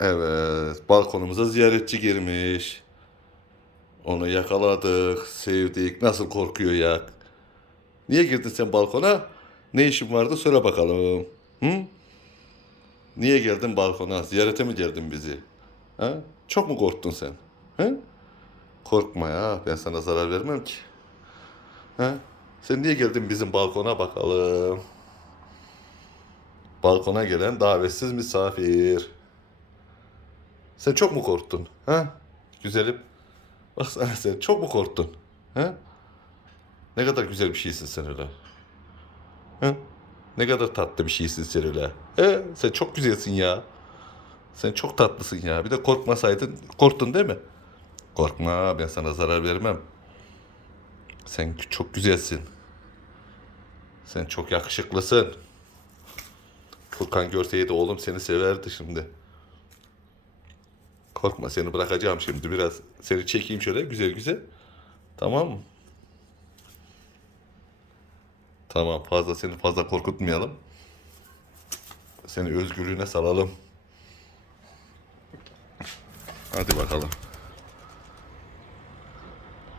Evet, balkonumuza ziyaretçi girmiş. Onu yakaladık, sevdik. Nasıl korkuyor ya? Niye girdin sen balkona? Ne işin vardı söyle bakalım. Hı? Niye geldin balkona? Ziyarete mi geldin bizi? Ha? Çok mu korktun sen? Hı? Korkma ya, ben sana zarar vermem ki. Ha? Sen niye geldin bizim balkona bakalım? Balkona gelen davetsiz misafir. Sen çok mu korktun? Ha? Güzelim. Baksana sen çok mu korktun? Ha? Ne kadar güzel bir şeysin sen öyle. Ha? Ne kadar tatlı bir şeysin sen öyle. He? Sen çok güzelsin ya. Sen çok tatlısın ya. Bir de korkmasaydın, korktun değil mi? Korkma, ben sana zarar vermem. Sen çok güzelsin. Sen çok yakışıklısın. Furkan görseydi oğlum seni severdi şimdi. Korkma seni bırakacağım şimdi biraz. Seni çekeyim şöyle güzel güzel. Tamam mı? Tamam fazla seni fazla korkutmayalım. Seni özgürlüğüne salalım. Hadi bakalım.